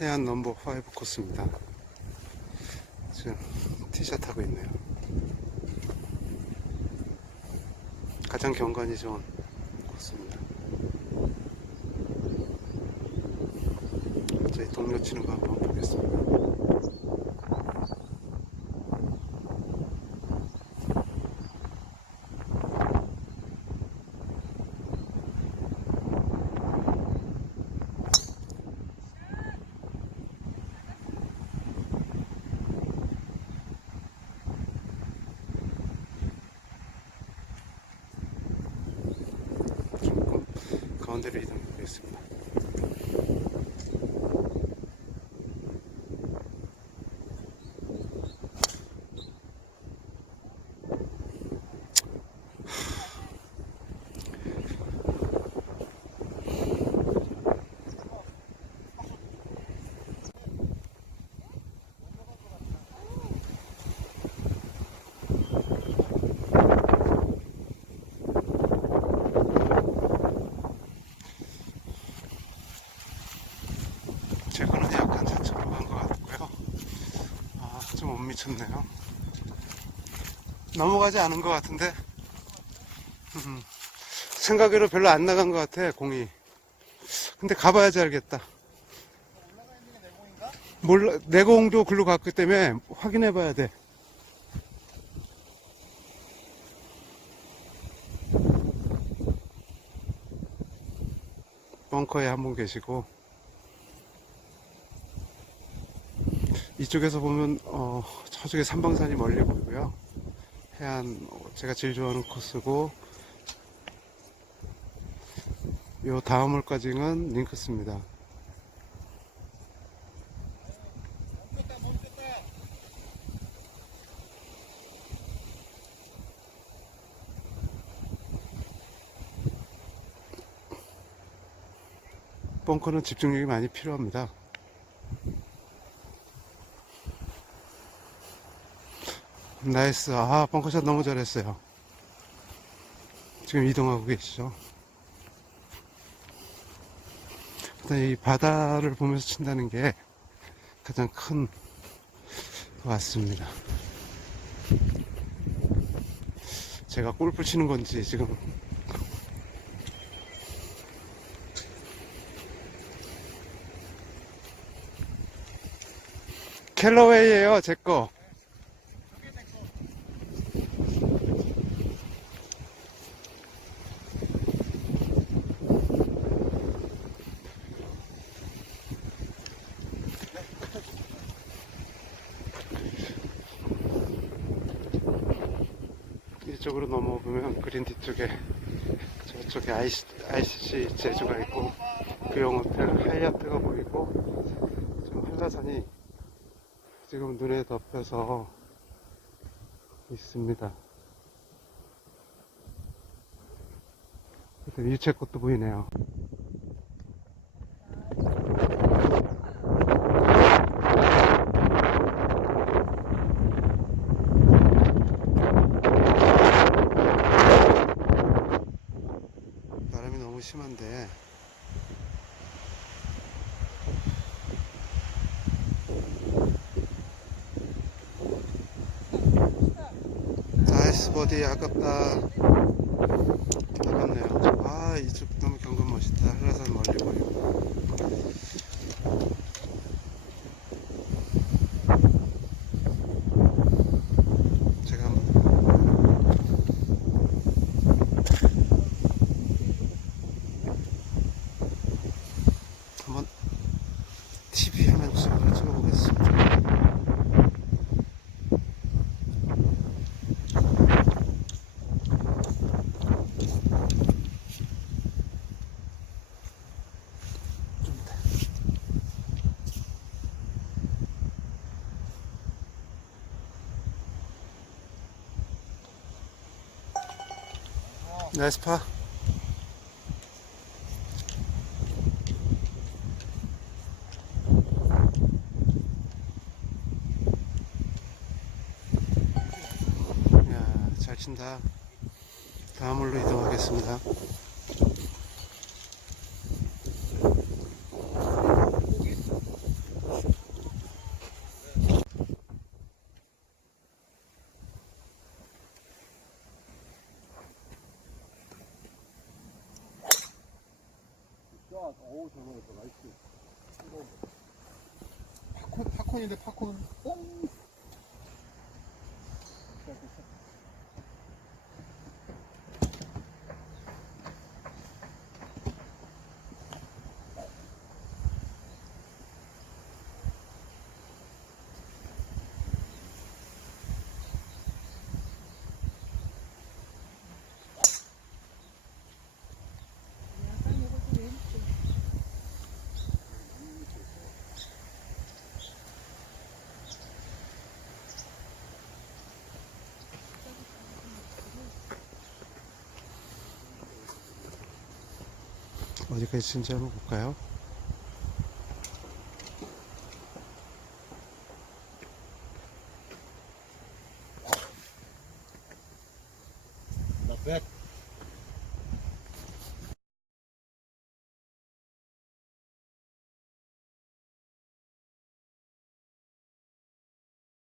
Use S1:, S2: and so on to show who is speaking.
S1: 해안 넘버 5 코스입니다. 지금 티샷 하고 있네요. 가장 경관이 좋은 코스입니다. 저희 동료 거 한번 보겠습니다. 조금 가운데로 이동해 보겠습니다. 제 거는 약간 좌측으로 간 것 같고요. 아, 좀 못 미쳤네요. 넘어가지 않은 것 같은데, 음, 생각외로 별로 안 나간 것 같아, 공이. 근데 가봐야지 알겠다. 몰라, 내공도 글로 갔기 때문에 확인해 봐야 돼. 벙커에 한 분 계시고, 이쪽에서 보면 어, 저쪽에 삼방산이 멀리 보이고요. 해안 어, 제가 제일 좋아하는 코스고 요 다음 홀까지는 링크스입니다. 벙커는 집중력이 많이 필요합니다. 나이스. 아, 벙커샷 너무 잘했어요. 지금 이동하고 계시죠. 일단 이 바다를 보면서 친다는 게 가장 큰 것 같습니다. 제가 골프 치는 건지 지금 캘러웨이에요, 제 거. 이쪽으로 넘어오면 그린 뒤쪽에 저쪽에 IC, ICC 제주가 있고 그용 호텔 하이아트가 보이고 지금 한라산이 지금 눈에 덮여서 있습니다. 유채꽃도 보이네요. 바람이 너무 심한데. 나이스 버디 아깝다. 아깝네요. 아 이쪽 너무 경관 멋있다. 한라산 멀리 보이고 제가 한번 한번 TV 화면 찍어 찍어보겠습니다. 나이스 파. 마친다. 다음으로 이동하겠습니다.
S2: 어우 저거 날씨 파콘 파콘인데 파콘 뽕
S1: 어디까지 치는지 한번 볼까요?
S2: 나 백.